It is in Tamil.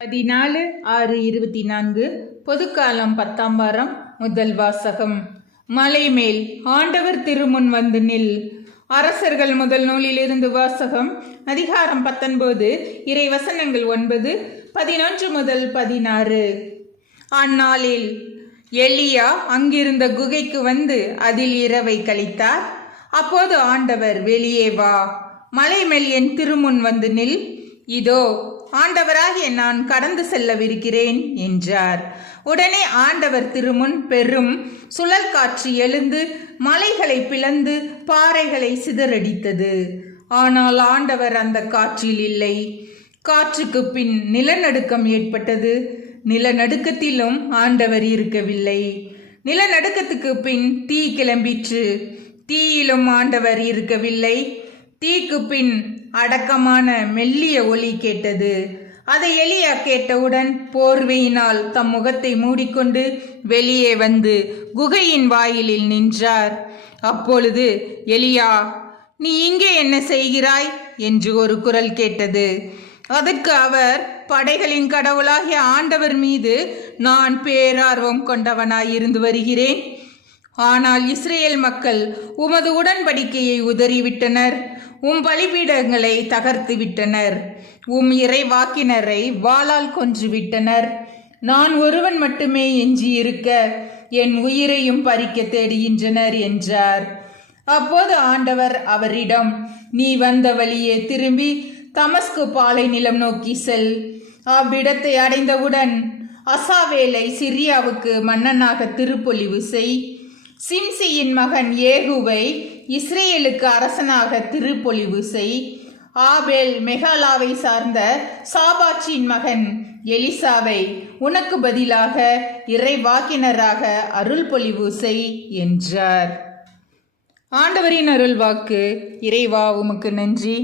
14:6-24 பொதுக்காலம் 10ஆம் வாரம் முதல் வாசகம். மலைமேல் ஆண்டவர் திருமுன் வந்து நில். அரசர்கள் முதல் நூலிலிருந்து வாசகம். அதிகாரம் 19 இறை வசனங்கள் 9, 11 முதல் 16. அந்நாளில் எலியா அங்கிருந்த குகைக்கு வந்து அதில் இரவை கழித்தார். அப்போது ஆண்டவர், வெளியே வா, மலைமேல் என் திருமுன் வந்து நில், இதோ ஆண்டவராகிய நான் கடந்து செல்லவிருக்கிறேன் என்றார். உடனே ஆண்டவர் திருமுன் பெரும் சுழல் காற்று எழுந்து மலைகளை பிளந்து பாறைகளை சிதறடித்தது. ஆனால் ஆண்டவர் அந்த காற்றில் இல்லை. காற்றுக்கு பின் நிலநடுக்கம் ஏற்பட்டது. நிலநடுக்கத்திலும் ஆண்டவர் இருக்கவில்லை. நிலநடுக்கத்துக்கு பின் தீ கிளம்பிற்று. தீயிலும் ஆண்டவர் இருக்கவில்லை. தீக்கு பின் அடக்கமான மெல்லிய ஒலி கேட்டது. அதை எலியா கேட்டவுடன் போர்வையினால் தம் முகத்தை மூடிக்கொண்டு வெளியே வந்து குகையின் வாயிலில் நின்றார். அப்பொழுது, எலியா, நீ இங்கே என்ன செய்கிறாய் என்று ஒரு குரல் கேட்டது. அதற்கு அவர், படைகளின் கடவுளாகிய ஆண்டவர் மீது நான் பேரார்வம் கொண்டவனாய் இருந்து வருகிறேன். ஆனால் இஸ்ரேல் மக்கள் உமது உடன்படிக்கையை உதறிவிட்டனர். உம் பலிபீடங்களை தகர்த்து விட்டனர். உம் இறைவாக்கினரை வாளால் கொன்றுவிட்டனர். நான் ஒருவன் மட்டுமே எஞ்சியிருக்க என் உயிரையும் பறிக்க தேடுகின்றனர் என்றார். அப்போது ஆண்டவர் அவரிடம், நீ வந்த வழியே திரும்பி தமஸ்கு பாலை நிலம் நோக்கி செல். அவ்விடத்தை அடைந்தவுடன் அசாவேலை சிரியாவுக்கு மன்னனாக திருப்பொழிவு செய். சிம்சியின் மகன் ஏகுவை இஸ்ரேலுக்கு அரசனாக திருப்பொழிவு செய். ஆபேல் மெகாலாவை சார்ந்த சாபாச்சின் மகன் எலிசாவை உனக்கு பதிலாக இறைவாக்கினராக அருள் பொழிவு செய் என்றார். ஆண்டவரின் அருள் வாக்கு. இறைவா, உமக்கு நன்றி.